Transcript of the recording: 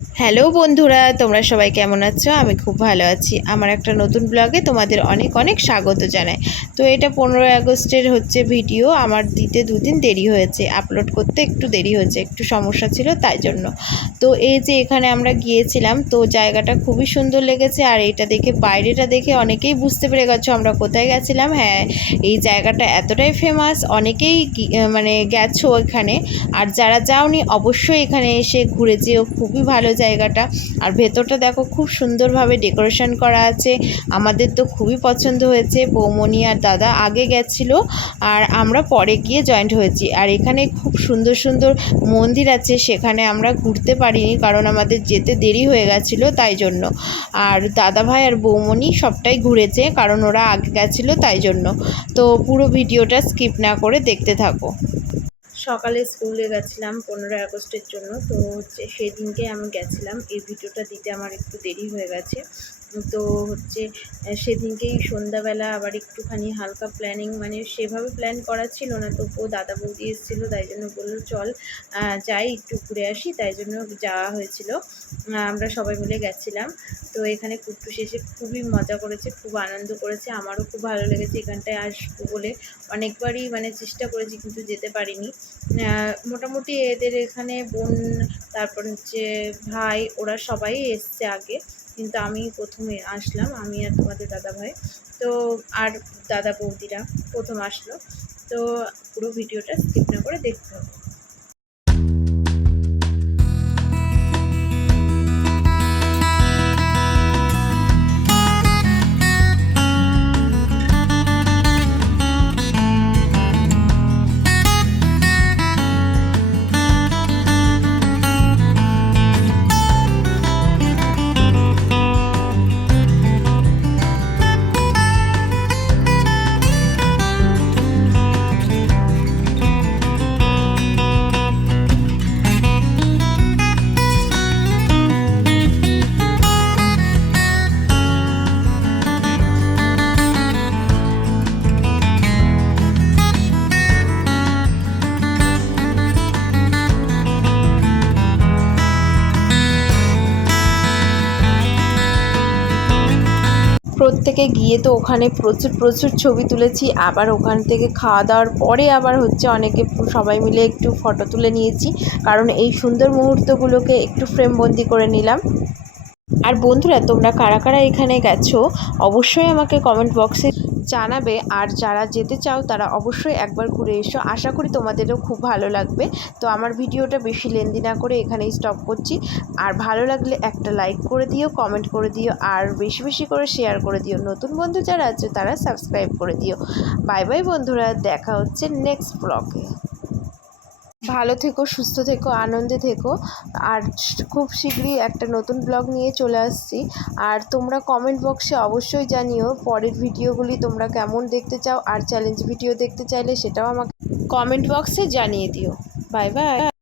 Hello বন্ধুরা, তোমরা সবাই কেমন আছো? আমি খুব ভালো আছি। আমার একটা নতুন ব্লগে তোমাদের অনেক অনেক স্বাগত জানাই। তো এটা 15ই আগস্টের ভিডিও। আমার দিতে দুদিন দেরি হয়েছে, আপলোড করতে একটু দেরি হয়েছে, একটু সমস্যা ছিল তাই জন্য। তো এই যে এখানে আমরা গিয়েছিলাম, তো জায়গাটা খুবই সুন্দর লেগেছে। আর এটা দেখে, বাইরেটা দেখে অনেকেই বুঝতে পেরে গেছো আমরা কোথায় গেছিলাম। হ্যাঁ, এই জায়গাটা এতটাই ফেমাস, অনেকেই মানে গেছো এখানে। আর যারা যাওনি অবশ্যই এখানে এসে ঘুরে যেও, খুবই ভালো জায়গাটা। আর ভেতরটা দেখো, খুব সুন্দরভাবে ডেকোরেশন করা আছে। আমাদের তো খুবই পছন্দ হয়েছে। বৌমনি আর দাদা আগে গেছিলো, আর আমরা পরে গিয়ে জয়েন্ট হয়েছি। আর এখানে খুব সুন্দর সুন্দর মন্দির আছে, সেখানে আমরা ঘুরতে পারিনি কারণ আমাদের যেতে দেরি হয়ে গেছিলো তাই জন্য। আর দাদা ভাই আর বৌমনি সবটাই ঘুরেছে কারণ ওরা আগে গেছিলো তাই জন্য। তো পুরো ভিডিওটা স্কিপ না করে দেখতে থাকো। সকালে স্কুলে গেছিলাম 15ই আগস্টের জন্য। তো সেদিনকে আমি গেছিলাম, এই ভিডিওটা দিতে আমার একটু দেরি হয়ে গেছে। তো সেদিনকেই সন্ধ্যাবেলা আবার একটুখানি হালকা প্ল্যানিং, মানে সেভাবে প্ল্যান করা ছিল না, তবুও দাদা বৌদি এসেছিলো তাই জন্য বললো চল যাই একটু ঘুরে আসি, তাই জন্য যাওয়া হয়েছিল। আমরা সবাই মিলে গেছিলাম। তো এখানে কুট্টু শেষে খুবই মজা করেছে, খুব আনন্দ করেছে, আমারও খুব ভালো লেগেছে। এখানটায় আসবো বলে অনেকবারই চেষ্টা করেছি কিন্তু যেতে পারিনি। মোটামুটি এদের এখানে বোন, তারপর ভাই, ওরা সবাই এসছে আগে, কিন্তু আমি প্রথমে আসলাম, আমি আর তোমাদের দাদা ভাই। তো আর দাদা বৌদিরা প্রথম আসলো। তো পুরো ভিডিওটা স্কিপ না করে দেখতে হবে। প্রত্যেকে গিয়ে তো ওখানে প্রচুর প্রচুর ছবি তুলেছি। আবার ওখান থেকে খাওয়া দাওয়ার পরে আবার অনেকে সবাই মিলে একটু ফটো তুলে নিয়েছি, কারণ এই সুন্দর মুহূর্তগুলোকে একটু ফ্রেমবন্দি করে নিলাম। আর বন্ধুরা, তোমরা কারা কারা এখানে গেছো অবশ্যই আমাকে কমেন্ট বক্সে জানাবে। আর যারা যেতে চাও তারা অবশ্যই একবার ঘুরে এসো, আশা করি তোমাদেরও খুব ভালো লাগবে। তো আমার ভিডিওটা বেশি লেন্দি না করে এখানেই স্টপ করছি। আর ভালো লাগলে একটা লাইক করে দিও, কমেন্ট করে দিও, আর বেশি বেশি করে শেয়ার করে দিও। নতুন বন্ধু যারা আছে তারা সাবস্ক্রাইব করে দিও। বাই বাই বন্ধুরা, দেখা হচ্ছে নেক্সট ব্লগে। ভালো থেকো, সুস্থ থেকো, আনন্দে থেকো। আর খুব শীঘ্রই একটা নতুন ব্লগ নিয়ে চলে আসছি। আর তোমরা কমেন্ট বক্সে অবশ্যই জানিও পরের ভিডিওগুলি তোমরা কেমন দেখতে চাও, আর চ্যালেঞ্জ ভিডিও দেখতে চাইলে সেটাও আমাকে কমেন্ট বক্সে জানিয়ে দিও। Bye bye.